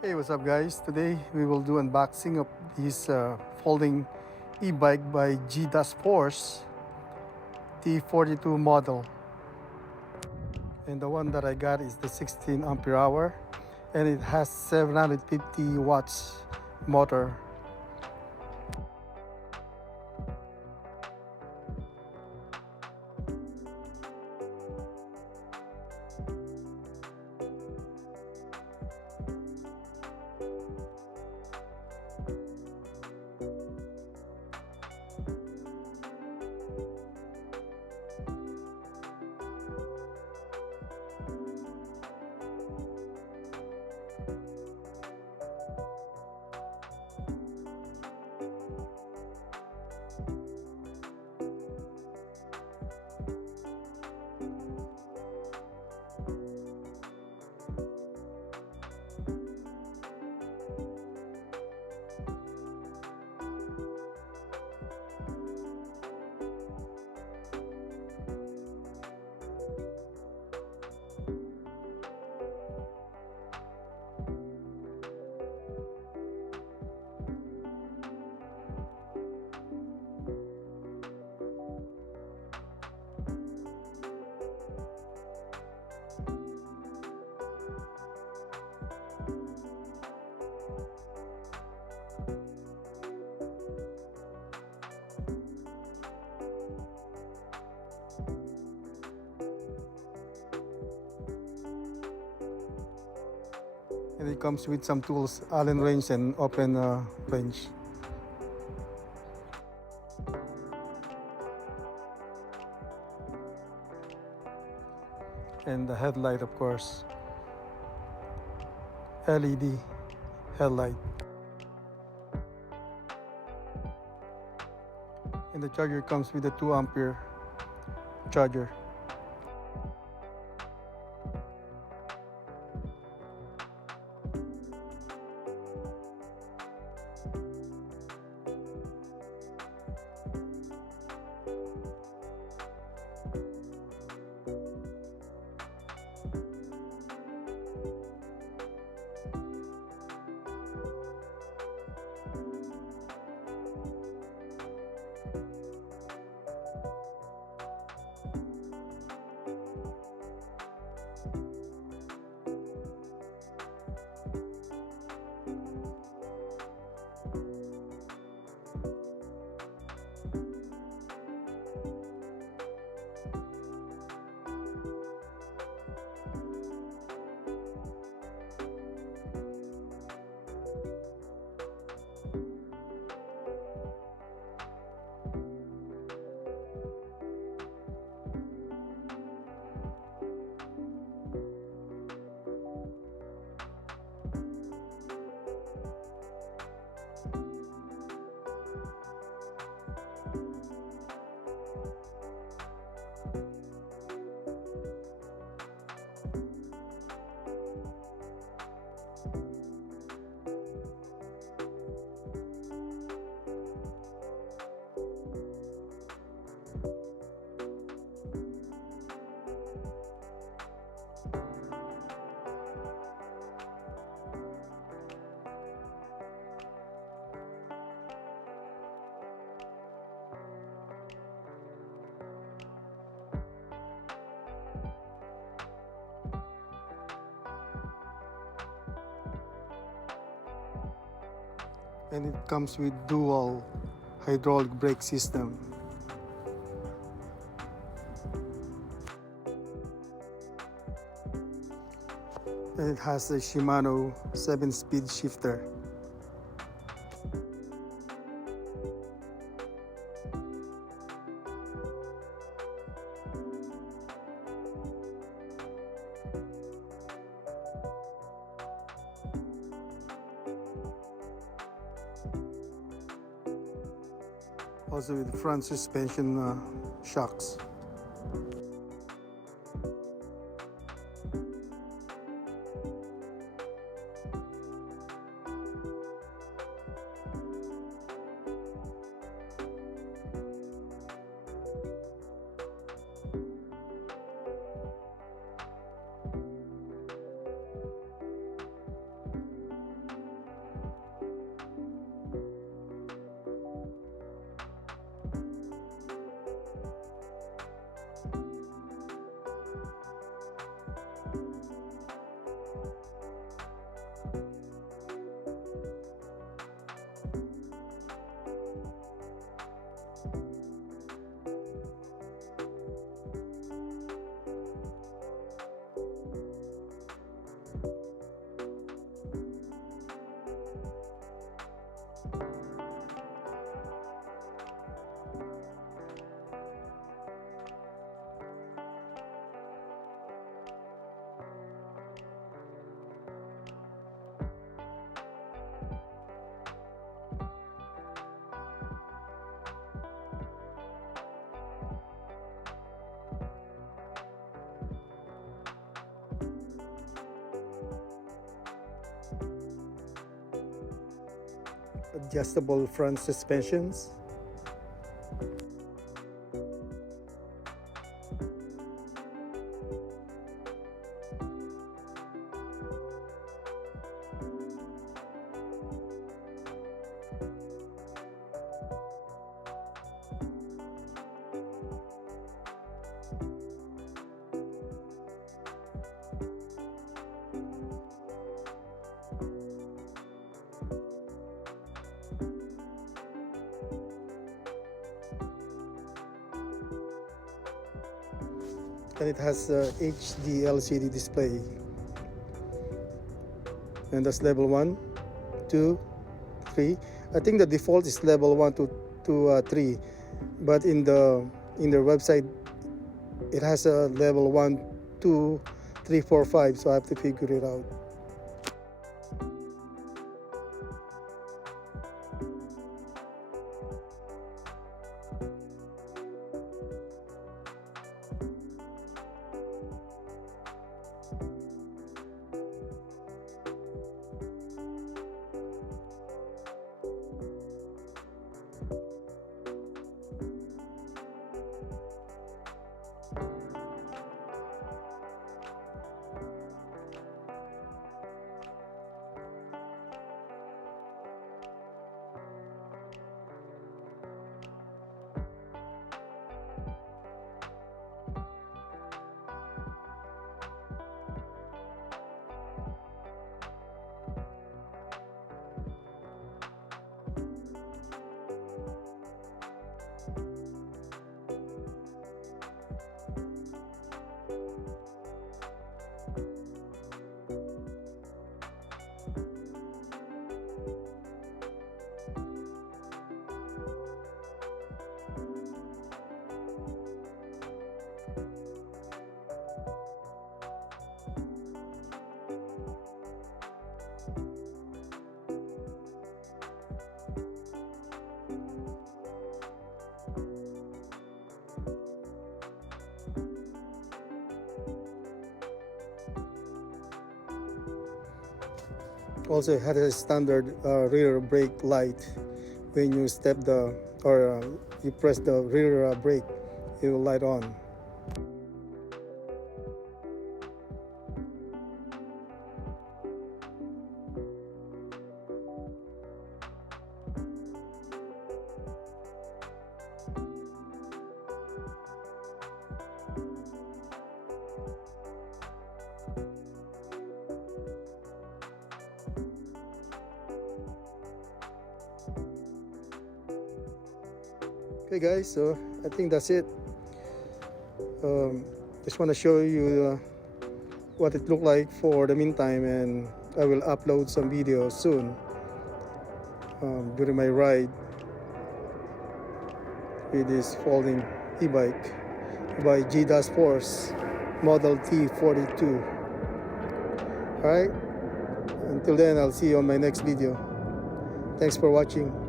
Hey, what's up guys? Today we will do unboxing of this folding e-bike by G-Force T42 model. And the one that I got is the 16 ampere hour and it has 750 watts motor. And it comes with some tools, Allen wrench and open wrench. And the headlight, of course, LED headlight. And the charger comes with a 2 ampere charger. And it comes with dual hydraulic brake system. And it has a Shimano 7-speed shifter. Also with front suspension shocks. Adjustable front suspensions. And it has a HD LCD display, and that's level 1, 2, 3. I think the default is level 1 to 3, but in their website it has a level 1, 2, 3, 4, 5, so I have to figure it out. Also, it has a standard rear brake light. When you step you press the rear brake, it will light on. Okay guys, so I think that's it. Just want to show you what it looked like for the meantime, and I will upload some videos soon during my ride with this folding e-bike by G-Force model T42. Alright, until then I'll see you on my next video. Thanks for watching.